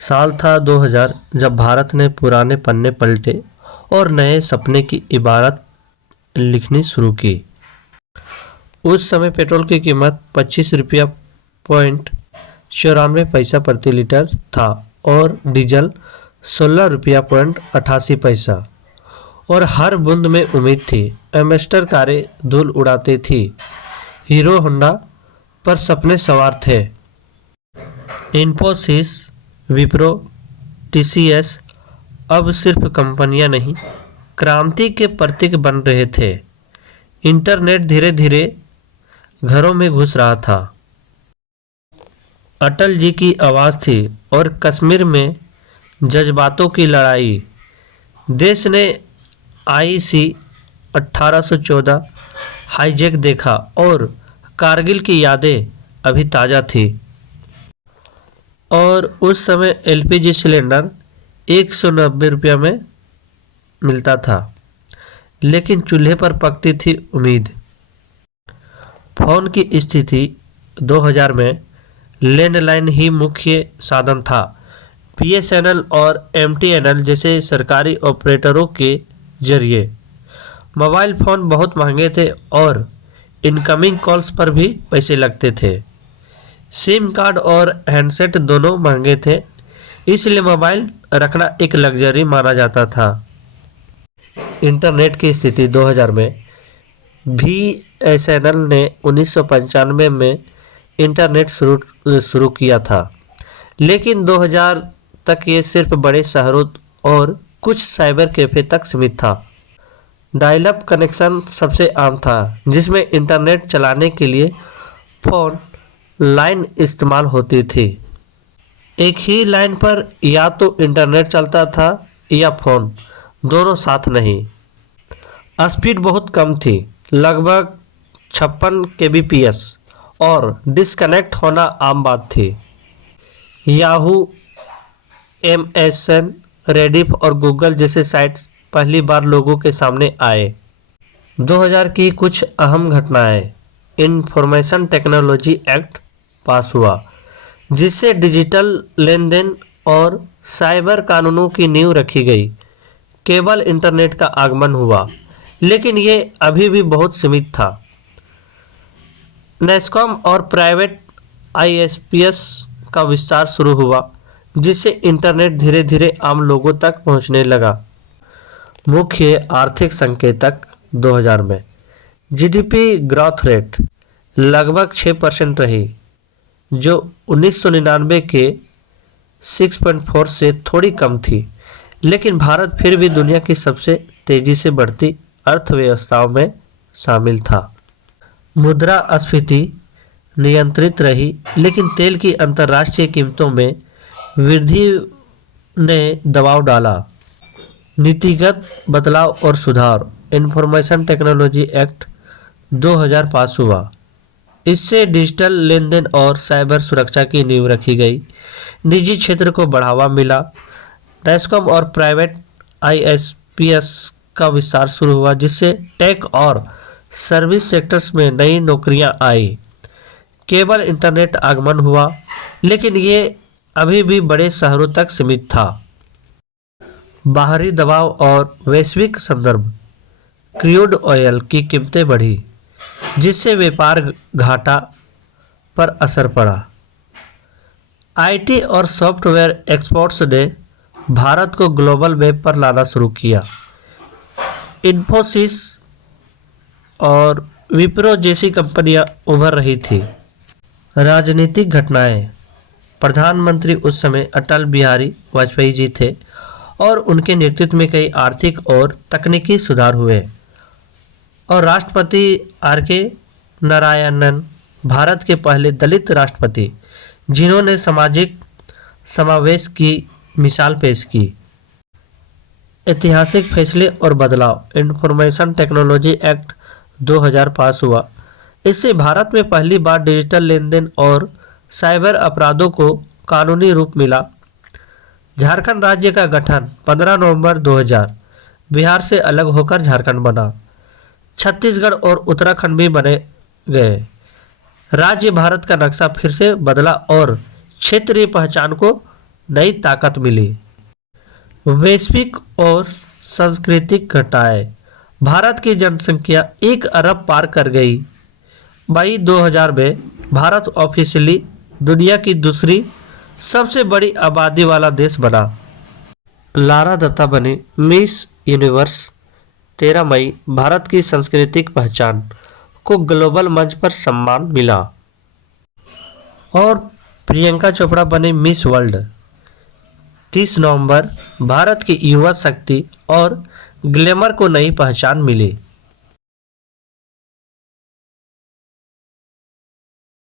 साल था 2000 जब भारत ने पुराने पन्ने पलटे और नए सपने की इबारत लिखनी शुरू की। उस समय पेट्रोल की कीमत 25 रुपया पॉइंट 94 पैसा प्रति लीटर था और डीजल 16 रुपया पॉइंट 88 पैसा। और हर बूंद में उम्मीद थी। एम्बेसडर कारें धूल उड़ाती थी, हीरो होंडा पर सपने सवार थे। इन्फोसिस, विप्रो, टीसीएस अब सिर्फ कंपनियां नहीं, क्रांति के प्रतीक बन रहे थे। इंटरनेट धीरे धीरे घरों में घुस रहा था। अटल जी की आवाज़ थी और कश्मीर में जज्बातों की लड़ाई। देश ने आईसी 1814 हाईजैक देखा और कारगिल की यादें अभी ताज़ा थी। और उस समय एलपीजी सिलेंडर 190 रुपया में मिलता था, लेकिन चूल्हे पर पकती थी उम्मीद। फोन की स्थिति 2000 में लैंडलाइन ही मुख्य साधन था। बीएसएनएल और एमटीएनएल जैसे सरकारी ऑपरेटरों के जरिए मोबाइल फ़ोन बहुत महंगे थे और इनकमिंग कॉल्स पर भी पैसे लगते थे। सिम कार्ड और हैंडसेट दोनों महंगे थे, इसलिए मोबाइल रखना एक लग्जरी माना जाता था। इंटरनेट की स्थिति 2000 में बीएसएनएल ने 1995 में इंटरनेट शुरू किया था, लेकिन 2000 तक ये सिर्फ बड़े शहरों और कुछ साइबर कैफ़े तक सीमित था। डायल अप कनेक्शन सबसे आम था, जिसमें इंटरनेट चलाने के लिए फ़ोन लाइन इस्तेमाल होती थी। एक ही लाइन पर या तो इंटरनेट चलता था या फ़ोन, दोनों साथ नहीं। स्पीड बहुत कम थी, लगभग 56 kbps, और डिस्कनेक्ट होना आम बात थी। याहू, एमएसएन, रेडिफ और गूगल जैसे साइट्स पहली बार लोगों के सामने आए। 2000 की कुछ अहम घटनाएं। इंफॉर्मेशन टेक्नोलॉजी एक्ट पास हुआ, जिससे डिजिटल लेन देन और साइबर कानूनों की नींव रखी गई। केबल इंटरनेट का आगमन हुआ, लेकिन ये अभी भी बहुत सीमित था। नेस्कॉम और प्राइवेट आईएसपीएस का विस्तार शुरू हुआ, जिससे इंटरनेट धीरे धीरे आम लोगों तक पहुंचने लगा। मुख्य आर्थिक संकेतक 2000 में जीडीपी ग्रोथ रेट लगभग 6% रही, जो 1999 के 6.4 से थोड़ी कम थी, लेकिन भारत फिर भी दुनिया की सबसे तेज़ी से बढ़ती अर्थव्यवस्थाओं में शामिल था। मुद्रास्फीति नियंत्रित रही, लेकिन तेल की अंतर्राष्ट्रीय कीमतों में वृद्धि ने दबाव डाला। नीतिगत बदलाव और सुधार। इंफॉर्मेशन टेक्नोलॉजी एक्ट 2000 पास हुआ। इससे डिजिटल लेन देन और साइबर सुरक्षा की नींव रखी गई। निजी क्षेत्र को बढ़ावा मिला। नेस्कॉम और प्राइवेट आईएसपीएस का विस्तार शुरू हुआ, जिससे टेक और सर्विस सेक्टर्स में नई नौकरियां आई। केबल इंटरनेट आगमन हुआ, लेकिन ये अभी भी बड़े शहरों तक सीमित था। बाहरी दबाव और वैश्विक संदर्भ। क्रूड ऑयल की कीमतें बढ़ी, जिससे व्यापार घाटा पर असर पड़ा। आईटी और सॉफ्टवेयर एक्सपोर्ट्स ने भारत को ग्लोबल वेब पर लाना शुरू किया। इन्फोसिस और विप्रो जैसी कंपनियां उभर रही थी। राजनीतिक घटनाएं। प्रधानमंत्री उस समय अटल बिहारी वाजपेयी जी थे और उनके नेतृत्व में कई आर्थिक और तकनीकी सुधार हुए। और राष्ट्रपति आर.के. नारायणन भारत के पहले दलित राष्ट्रपति, जिन्होंने सामाजिक समावेश की मिसाल पेश की। ऐतिहासिक फैसले और बदलाव। इंफॉर्मेशन टेक्नोलॉजी एक्ट 2000 पास हुआ। इससे भारत में पहली बार डिजिटल लेन देन और साइबर अपराधों को कानूनी रूप मिला। झारखंड राज्य का गठन 15 नवंबर 2000। बिहार से अलग होकर झारखंड बना। छत्तीसगढ़ और उत्तराखंड भी बने गए। राज्य भारत का नक्शा फिर से बदला और क्षेत्रीय पहचान को नई ताकत मिली। वैश्विक और सांस्कृतिक घटनाएं। भारत की जनसंख्या 1 अरब पार कर गई। मई 2000 में भारत ऑफिशियली दुनिया की दूसरी सबसे बड़ी आबादी वाला देश बना। लारा दत्ता बनी मिस यूनिवर्स। 13 मई भारत की सांस्कृतिक पहचान को ग्लोबल मंच पर सम्मान मिला। और प्रियंका चोपड़ा बनी मिस वर्ल्ड। 30 नवंबर भारत की युवा शक्ति और ग्लैमर को नई पहचान मिली।